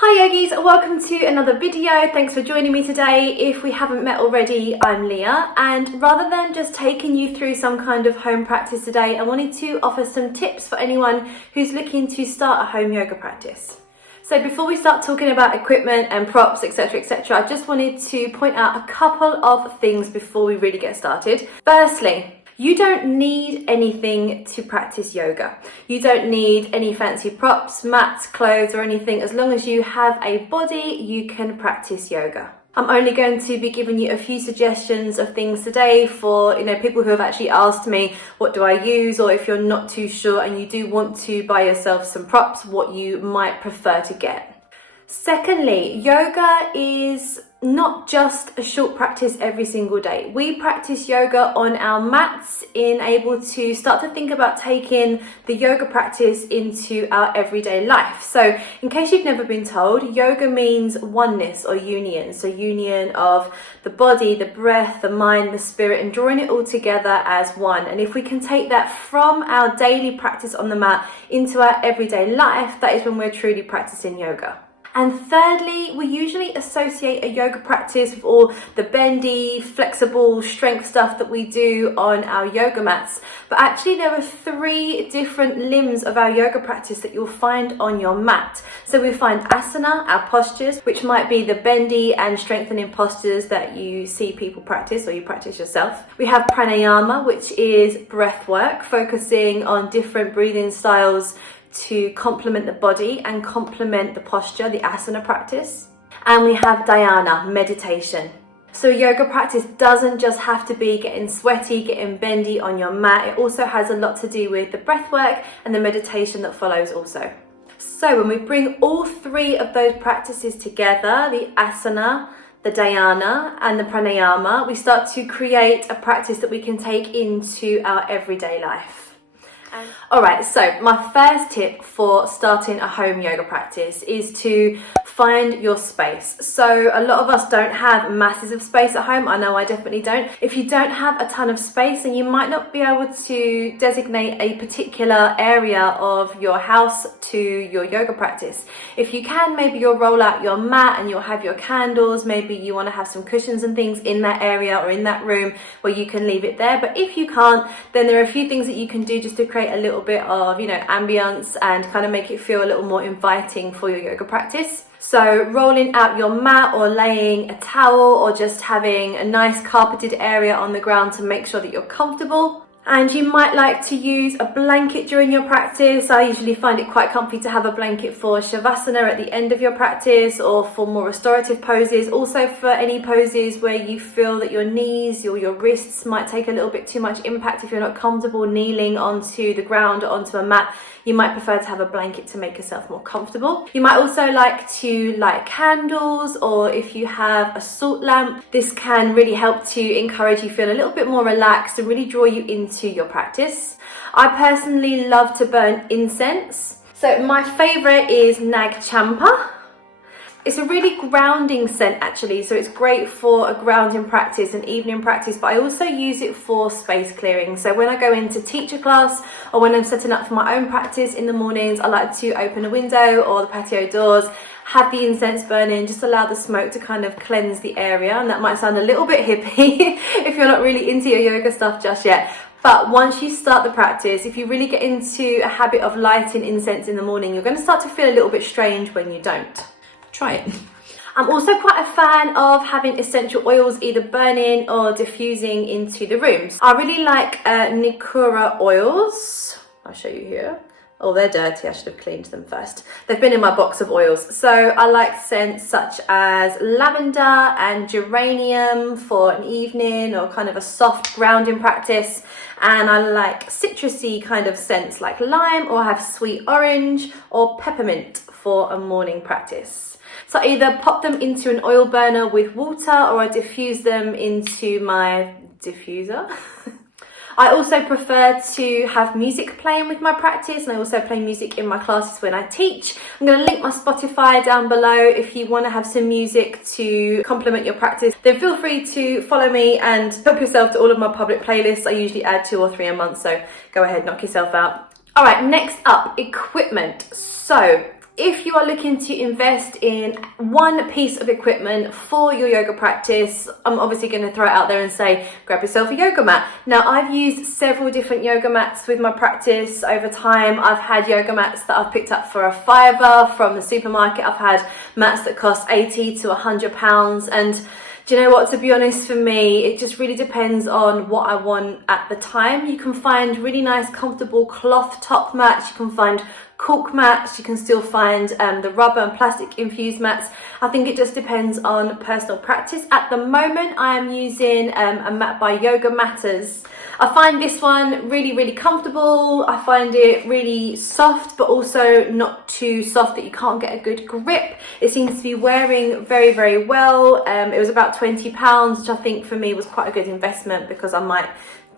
Hi yogis, welcome to another video. Thanks for joining me today. If we haven't met already, I'm Leah, and rather than just taking you through some kind of home practice today, I wanted to offer some tips for anyone who's looking to start a home yoga practice. So before we start talking about equipment and props, etc, I just wanted to point out a couple of things before we really get started. Firstly, you don't need anything to practice yoga. You don't need any fancy props, mats, clothes or anything. As long as you have a body, you can practice yoga. I'm only going to be giving you a few suggestions of things today for people who have actually asked me what do I use, or if you're not too sure and you do want to buy yourself some props, what you might prefer to get. Secondly, yoga is not just a short practice every single day. We practice yoga on our mats, able to start to think about taking the yoga practice into our everyday life. So in case you've never been told, yoga means oneness or union. So union of the body, the breath, the mind, the spirit, and drawing it all together as one. And if we can take that from our daily practice on the mat into our everyday life, that is when we're truly practicing yoga. And thirdly, we usually associate a yoga practice with all the bendy, flexible, strength stuff that we do on our yoga mats. But actually there are 3 different limbs of our yoga practice that you'll find on your mat. So we find asana, our postures, which might be the bendy and strengthening postures that you see people practice or you practice yourself. We have pranayama, which is breath work, focusing on different breathing styles to complement the body and complement the posture, the asana practice. And we have dhyana, meditation. So yoga practice doesn't just have to be getting sweaty, getting bendy on your mat. It also has a lot to do with the breath work and the meditation that follows also. So when we bring all 3 of those practices together, the asana, the dhyana and the pranayama, we start to create a practice that we can take into our everyday life. Alright, so my first tip for starting a home yoga practice is to find your space. So a lot of us don't have masses of space at home. I know I definitely don't. If you don't have a ton of space, then you might not be able to designate a particular area of your house to your yoga practice. If you can, maybe you'll roll out your mat and you'll have your candles. Maybe you want to have some cushions and things in that area or in that room where you can leave it there. But if you can't, then there are a few things that you can do just to create a little bit of, ambience and kind of make it feel a little more inviting for your yoga practice. So rolling out your mat or laying a towel or just having a nice carpeted area on the ground to make sure that you're comfortable. And you might like to use a blanket during your practice. I usually find it quite comfy to have a blanket for shavasana at the end of your practice or for more restorative poses. Also for any poses where you feel that your knees or your wrists might take a little bit too much impact. If you're not comfortable kneeling onto the ground or onto a mat, you might prefer to have a blanket to make yourself more comfortable. You might also like to light candles, or if you have a salt lamp, this can really help to encourage you feel a little bit more relaxed and really draw you into your practice. I personally love to burn incense. So my favorite is Nag Champa. It's a really grounding scent actually, so it's great for a grounding practice, an evening practice, but I also use it for space clearing. So when I go into teacher class or when I'm setting up for my own practice in the mornings, I like to open a window or the patio doors, have the incense burning, just allow the smoke to kind of cleanse the area. And that might sound a little bit hippie if you're not really into your yoga stuff just yet. But once you start the practice, if you really get into a habit of lighting incense in the morning, you're going to start to feel a little bit strange when you don't. Try it. I'm also quite a fan of having essential oils either burning or diffusing into the rooms. I really like Nikura oils. I'll show you here. Oh, they're dirty. I should have cleaned them first. They've been in my box of oils. So I like scents such as lavender and geranium for an evening or kind of a soft grounding practice. And I like citrusy kind of scents like lime, or have sweet orange or peppermint for a morning practice. So I either pop them into an oil burner with water or I diffuse them into my diffuser. I also prefer to have music playing with my practice, and I also play music in my classes when I teach. I'm going to link my Spotify down below if you want to have some music to complement your practice. Then feel free to follow me and help yourself to all of my public playlists. I usually add 2 or 3 a month, so go ahead, knock yourself out. All right, next up, equipment. So if you are looking to invest in one piece of equipment for your yoga practice, I'm obviously going to throw it out there and say, grab yourself a yoga mat. Now, I've used several different yoga mats with my practice over time. I've had yoga mats that I've picked up for a £5 from the supermarket. I've had mats that cost £80 to £100. And do you know what, to be honest, for me, it just really depends on what I want at the time. You can find really nice, comfortable cloth top mats. You can find cork mats. You can still find the rubber and plastic infused mats. I think it just depends on personal practice. At the moment, I am using a mat by Yoga Matters. I find this one really, really comfortable. I find it really soft, but also not too soft that you can't get a good grip. It seems to be wearing very, very well. It was about £20, which I think for me was quite a good investment because I might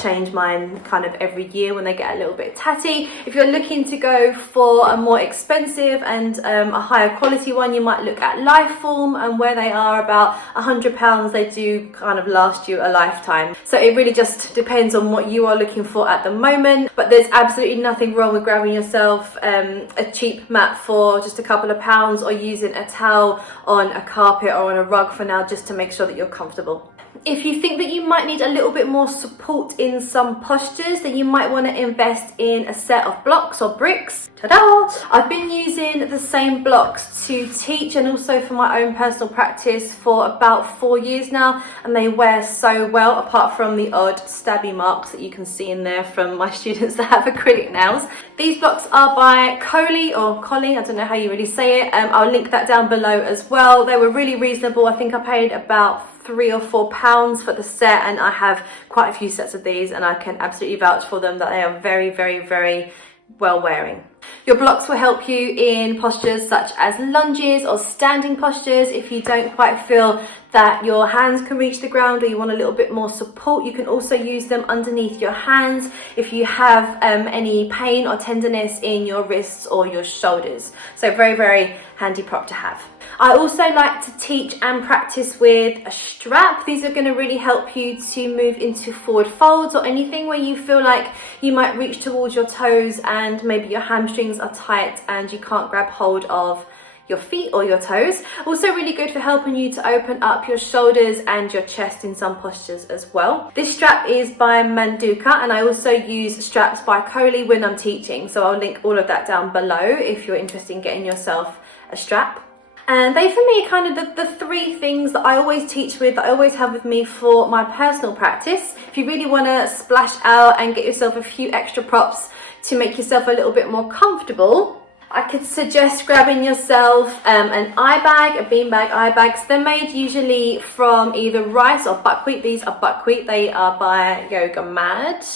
change mine kind of every year when they get a little bit tatty. If you're looking to go for a more expensive and a higher quality one, you might look at Lifeform, and where they are about £100, they do kind of last you a lifetime. So it really just depends on what you are looking for at the moment, but there's absolutely nothing wrong with grabbing yourself a cheap mat for just a couple of pounds, or using a towel on a carpet or on a rug for now, just to make sure that you're comfortable. If you think that you might need a little bit more support in some postures, then you might want to invest in a set of blocks or bricks. Ta-da! I've been using the same blocks to teach and also for my own personal practice for about 4 years now, and they wear so well, apart from the odd stabby marks that you can see in there from my students that have acrylic nails. These blocks are by Coley, or Collie, I don't know how you really say it. I'll link that down below as well. They were really reasonable. I think I paid about £3 or £4 for the set, and I have quite a few sets of these, and I can absolutely vouch for them that they are very, very, very well wearing. Your blocks will help you in postures such as lunges or standing postures. If you don't quite feel that your hands can reach the ground, or you want a little bit more support, you can also use them underneath your hands if you have any pain or tenderness in your wrists or your shoulders. So very, very handy prop to have. I also like to teach and practice with a strap. These are going to really help you to move into forward folds, or anything where you feel like you might reach towards your toes and maybe your hamstrings are tight and you can't grab hold of your feet or your toes. Also really good for helping you to open up your shoulders and your chest in some postures as well. This strap is by Manduka, and I also use straps by Coley when I'm teaching, so I'll link all of that down below if you're interested in getting yourself a strap. And they, for me, are kind of the three things that I always teach with, that I always have with me for my personal practice. If you really want to splash out and get yourself a few extra props to make yourself a little bit more comfortable, I could suggest grabbing yourself an eye bag, a beanbag eye bag. So they're made usually from either rice or buckwheat. These are buckwheat. They are by Yoga Mad.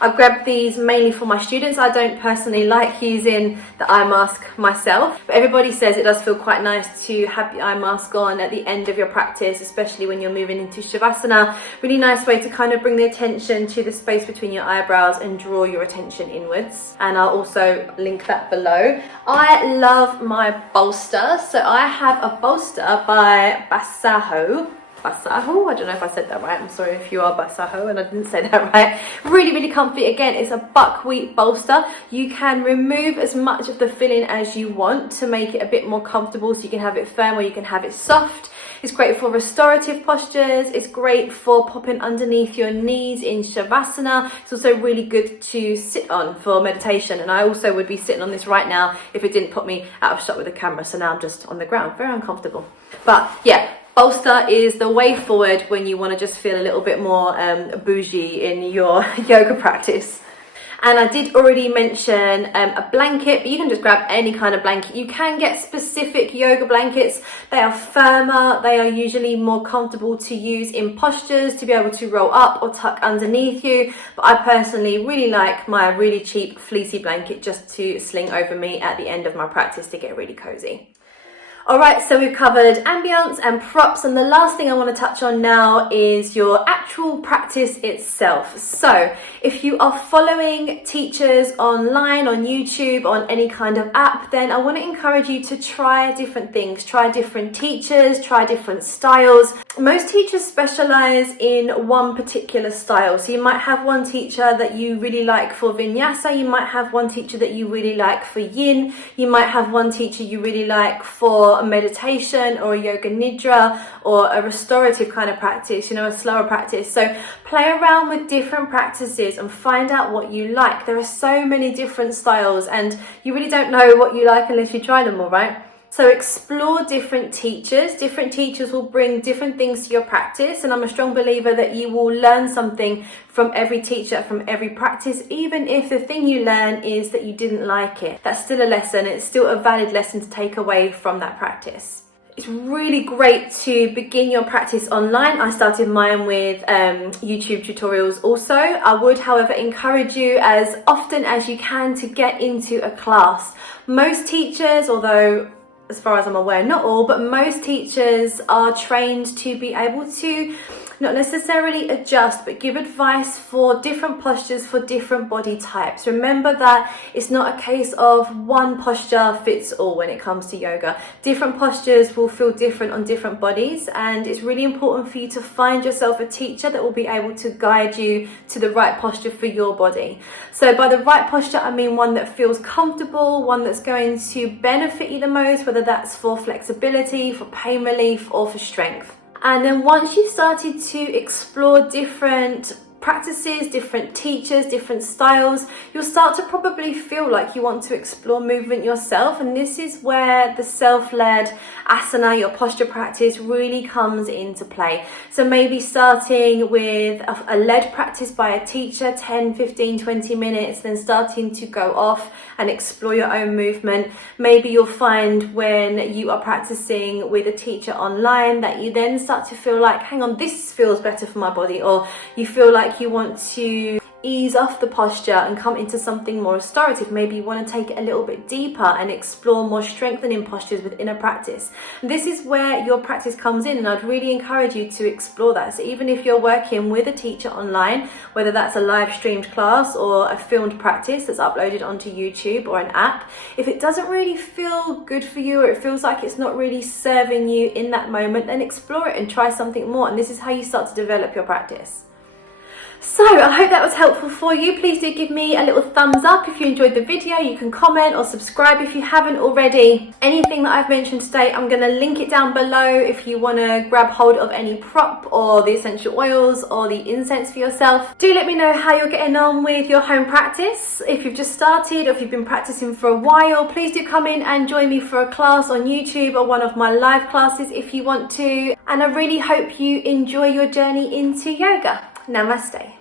I've grabbed these mainly for my students. I don't personally like using the eye mask myself, but everybody says it does feel quite nice to have the eye mask on at the end of your practice, especially when you're moving into Shavasana. Really nice way to kind of bring the attention to the space between your eyebrows and draw your attention inwards. And I'll also link that below. I love my bolster. So I have a bolster by Basaho. Basaho, I don't know if I said that right. I'm sorry if you are Basaho and I didn't say that right. Really, really comfy. Again, it's a buckwheat bolster. You can remove as much of the filling as you want to make it a bit more comfortable, so you can have it firm or you can have it soft. It's great for restorative postures. It's great for popping underneath your knees in Shavasana. It's also really good to sit on for meditation, and I also would be sitting on this right now if it didn't put me out of shot with the camera. So now I'm just on the ground, very uncomfortable. But yeah, bolster is the way forward when you want to just feel a little bit more bougie in your yoga practice. And I did already mention a blanket, but you can just grab any kind of blanket. You can get specific yoga blankets. They are firmer. They are usually more comfortable to use in postures, to be able to roll up or tuck underneath you. But I personally really like my really cheap fleecy blanket just to sling over me at the end of my practice to get really cozy. Alright, so we've covered ambience and props, and the last thing I want to touch on now is your actual practice itself. So if you are following teachers online, on YouTube, on any kind of app, then I want to encourage you to try different things, try different teachers, try different styles. Most teachers specialize in one particular style. So you might have one teacher that you really like for vinyasa, you might have one teacher that you really like for yin, you might have one teacher you really like for a meditation or a yoga nidra or a restorative kind of practice, a slower practice. So play around with different practices and find out what you like. There are so many different styles and you really don't know what you like unless you try them all, right? So explore different teachers. Different teachers will bring different things to your practice, and I'm a strong believer that you will learn something from every teacher, from every practice, even if the thing you learn is that you didn't like it. That's still a lesson. It's still a valid lesson to take away from that practice. It's really great to begin your practice online. I started mine with YouTube tutorials also. I would, however, encourage you as often as you can to get into a class. Most teachers, although as far as I'm aware, not all, but most teachers are trained to be able to not necessarily adjust, but give advice for different postures for different body types. Remember that it's not a case of one posture fits all when it comes to yoga. Different postures will feel different on different bodies, and it's really important for you to find yourself a teacher that will be able to guide you to the right posture for your body. So by the right posture, I mean one that feels comfortable, one that's going to benefit you the most, whether that's for flexibility, for pain relief, or for strength. And then once you've started to explore different practices, different teachers, different styles, you'll start to probably feel like you want to explore movement yourself. And this is where the self-led asana, your posture practice, really comes into play. So maybe starting with a led practice by a teacher, 10, 15, 20 minutes, then starting to go off and explore your own movement. Maybe you'll find when you are practicing with a teacher online that you then start to feel like, hang on, this feels better for my body, or you feel like you want to ease off the posture and come into something more restorative. Maybe you want to take it a little bit deeper and explore more strengthening postures within a practice. This is where your practice comes in, and I'd really encourage you to explore that. So even if you're working with a teacher online, whether that's a live streamed class or a filmed practice that's uploaded onto YouTube or an app, if it doesn't really feel good for you, or it feels like it's not really serving you in that moment, then explore it and try something more. And this is how you start to develop your practice. So I hope that was helpful for you. Please do give me a little thumbs up if you enjoyed the video. You can comment or subscribe if you haven't already. Anything that I've mentioned today, I'm going to link it down below if you want to grab hold of any prop or the essential oils or the incense for yourself. Do let me know how you're getting on with your home practice. If you've just started or if you've been practicing for a while, please do come in and join me for a class on YouTube or one of my live classes if you want to. And I really hope you enjoy your journey into yoga. Namaste.